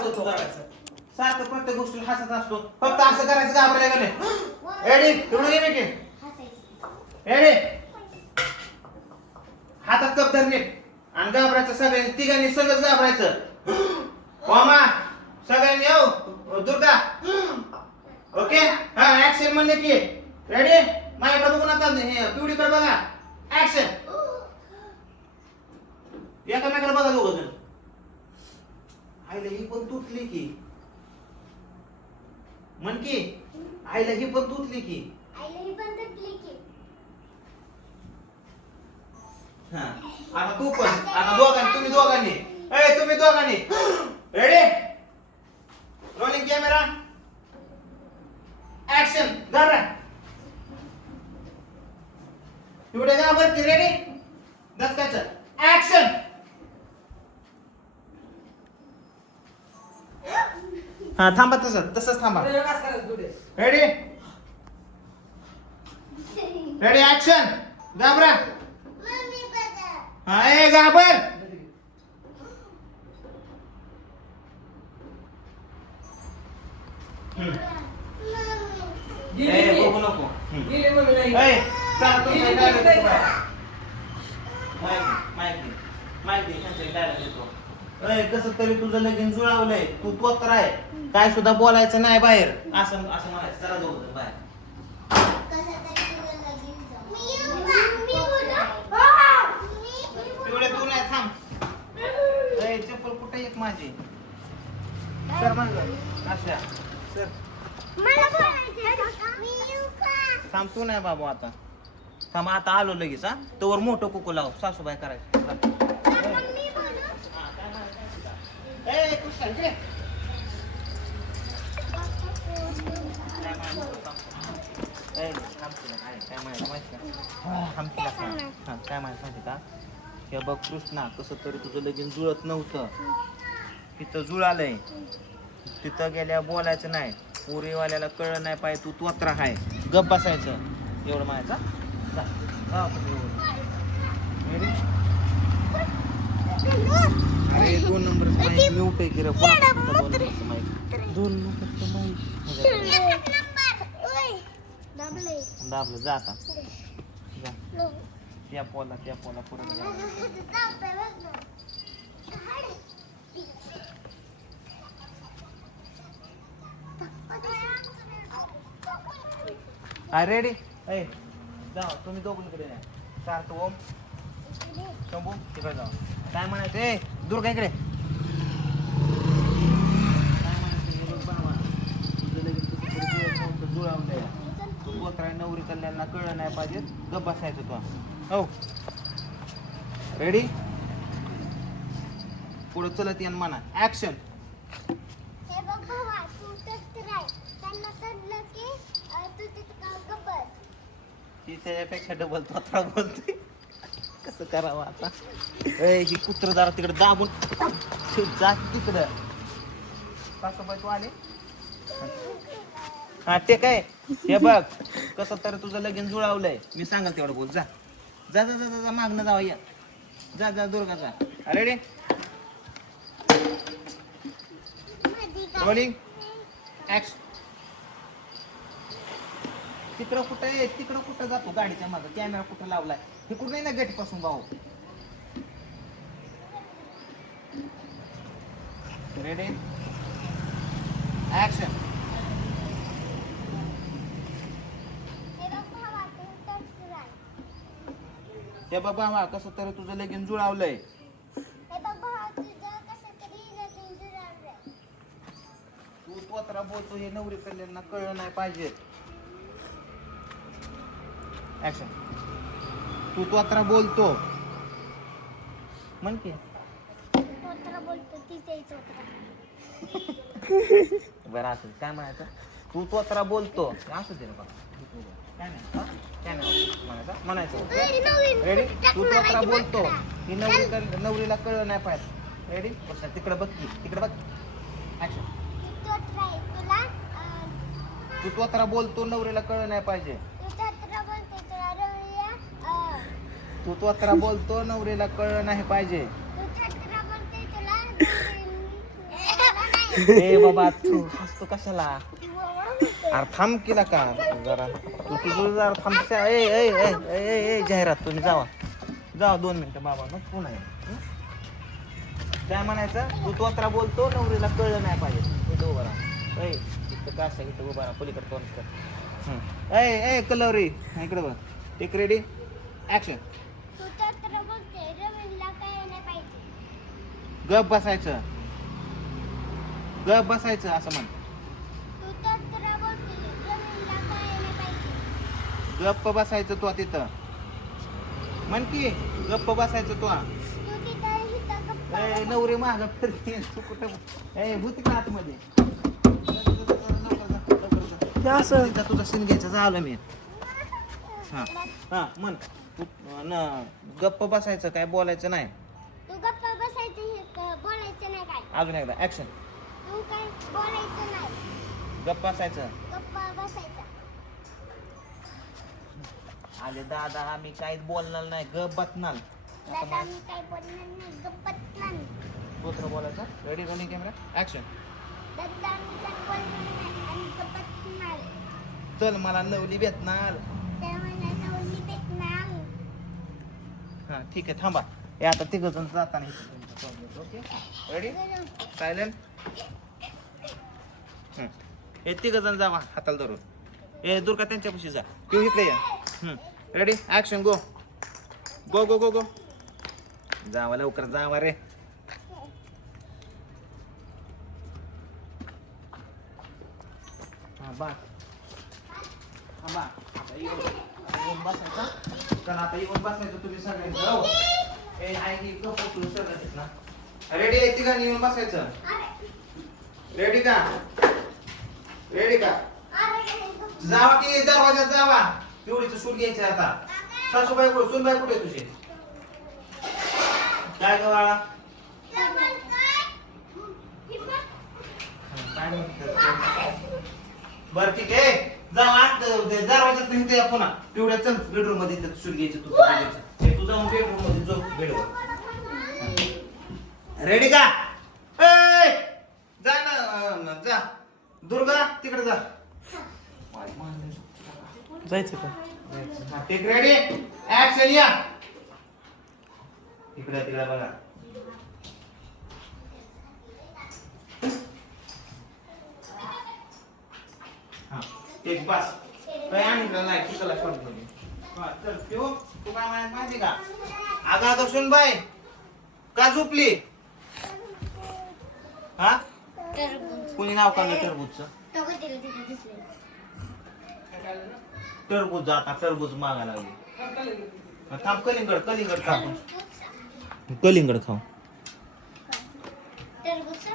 हसतो करायचं सारखं प्रत्येक गोष्टीला हसत असतो फक्त असं करायचं घाबरायला का नाही एडी एवढं घे की एडी हातात कप धर नीट आणि घाबरायचं सगळ्यांनी तिघांनी सगळंच घाबरायचं मामा सगळ्यांनी येऊ दुर्गा ओके हा ऍक्शन म्हणले की रेडी माझ्याकडे बघू नका पिवडीकडे बघा ऍक्शन एकामेकडे बघा दोघं जण आईला ही पण तुटली की म्हण की आईला ही पण तुटली की हा आता तू पण आता दोघांनी तुम्ही दोघांनी रेडी रोलिंग कॅमेरा ऍक्शन धर एवढे घाबर की रेडी दचकायचं ऍक्शन हा थांबा तसंच थांबा रेडी रेडी ऍक्शन घाबरा हा ए घाबर बघू नको चला तुम्ही कसं तरी तुझं लगीन जुळावलंय तू तोत्र आहे काय सुद्धा बोलायचं नाही बाहेर असं म्हणायचं चला जाऊ बाहेर तेवढे तू नाही थांब चप्पल कुठे एक माझी सर अशा सर थांब तू नाही बाबू आता थांब आता आलो लगेच हा तोवर मोठं कुकू लाव सासूबाई करायचं काय माहिती का हे बघ कृष्णा कसं तरी तुझं लगीन जुळत नव्हतं तिथं जुळालंय तिथं गेल्या बोलायचं नाही पोरीवाल्याला कळलं नाही पाहिजे तू त्वत्रा आहे गप बसायचं एवढं मायचा अरे 2 नंबरचं माईक म्यूट आहे की रे 2 नंबरचं माईक 2 नंबरचं माईक दाबलं जा आता जा त्या पोला परत जा रेडी ए जा तुम्ही दोघीकडे या सारखं ओम शंभू तिकडे जाऊ काय म्हणायचं ए दुर्गा इकडे काय म्हणायचं जुळावलंय तू कोत्रा नवरी कल्याणला कळलं नाही पाहिजे गप बसायचं तू हो रेडी पुढे चलत येन म्हणा ऍक्शन ती त्याच्यापेक्षा डबल तोत्रा बोलते कसं करावं आता ही कुत्र जरा तिकडे दाबून जा तिकडं सासूबाई तू आले हा ते काय हे बघ कसं तर तुझं लगीन जुळावलंय मी सांगाल तेवढं बोल जा जा जा जा जा मागणं जावा या जा जा दुर्गा जा रेडी रोलिंग ऍक्शन तिकडं कुठं जातो गाडीच्या मागं कॅमेरा कुठं लावलाय हे कुठं नाही ना गेट पासून भाऊ रेडी ऍक्शन हे बाबा कसं तरी तुझं लगीन जुळावलंय तू तोत्रा बोलतो हे नवरी कल्याणला कळलं नाही पाहिजे ऍक्शन तू तोत्रा बोलतो म्हण की बरं असं काय म्हणायचं तू तोत्रा बोलतो असू दे बघा काय नाही म्हणायचं रेडी तू तोत्रा बोलतो ही नवरीला कळलं नाही पाहिजे रेडी तिकडे बघ की तिकडे बघ ऍक्शन तू तोत्रा बोलतो नवरीला कळलं नाही पाहिजे तू तोत्रा बोलतो नवरीला कळलं नाही पाहिजे ए बाबा तू हसतो कशाला? अरे थांब केला का जरा तू जरा थांब. ए जाहिरात तुम्ही जावा 2 मिनिटं बाबा मग पुन्हा ये. काय म्हणायचं? तू तोत्रा बोलतो नवरीला कळलं नाही पाहिजे. इथं उभा राहा. इथं का असं इथं उभा राहा पलीकडे तोंड कर. ए कलवरी इकडे बघ. Take ready action. गप बसायचं असं म्हण. गप्प बसायचं तू तिथं म्हण की गप्प बसायचं तू. नवरी माग फिरते तू कुठं भूती का आतमध्ये. तुझा सीन घ्यायचा झालं मी. हा म्हण गप्प बसायचं काय बोलायचं नाही. तू गप्प बसायचं बोलायचं नाही काय. अजून एकदा ऍक्शन. तू काय बोलायचं नाही. गप्प बसायचं. गप्प बसायचं. आले दादा आम्ही काहीच बोलणार नाही गप्प बसणार. दादा मी काय बोलणार नाही गप्प बसणार. तोत्र बोलायचं. Ready running camera action. दादा मी काय बोलणार नाही आणि गप्प बसणार. चल मला नवली भेटणार. त्यामुळे नवली भेटणार. हा ठीक आहे थांबा. हे आता तिघ जण जाताना ओके रेडी सायलेंट. हे तिघ जण जावा हाताला धरून. ए दुर्गा त्यांच्यापाशी जा. तू इकडे या. रेडी ऍक्शन गो गो गो गो गो. जावा लवकर जावा रे. हा बा आता येऊन बसायचं. कारण आता येऊन बसायचं तुम्ही सगळ्यांनी. रेडी आहे तिघांनी येऊन बसायचं. रेडी का जावा की दरवाजात जावा. पिवळीचं सूट घ्यायचं आता. सासूबाई कुठे सुनबाई कुठे तुझी? काय ग बाळा? बर ठीक आहे जावा दरवाजात नाही ते पुन्हा पिवळ्या चल बेडरूम मध्ये सूट घ्यायचं तू जाऊन बेडरूम मध्ये जो बेडवर. रेडी का? जा ना जा दुर्गा तिकडे जा. जायचं का? टेक रेडी ऍक्शन या. तिकडे बघा. हा टेक बस. काय आणलं नाही की चला शॉट घेऊन. हा चल पिऊ तू काय म्हणायचं माहिती का? अगं सुनबाई का झोपली? हा कोणी नाव काढलं टरबूजचं? टरबूज आता टरबूज मागायला लागली. थांब कलिंगड खाऊ.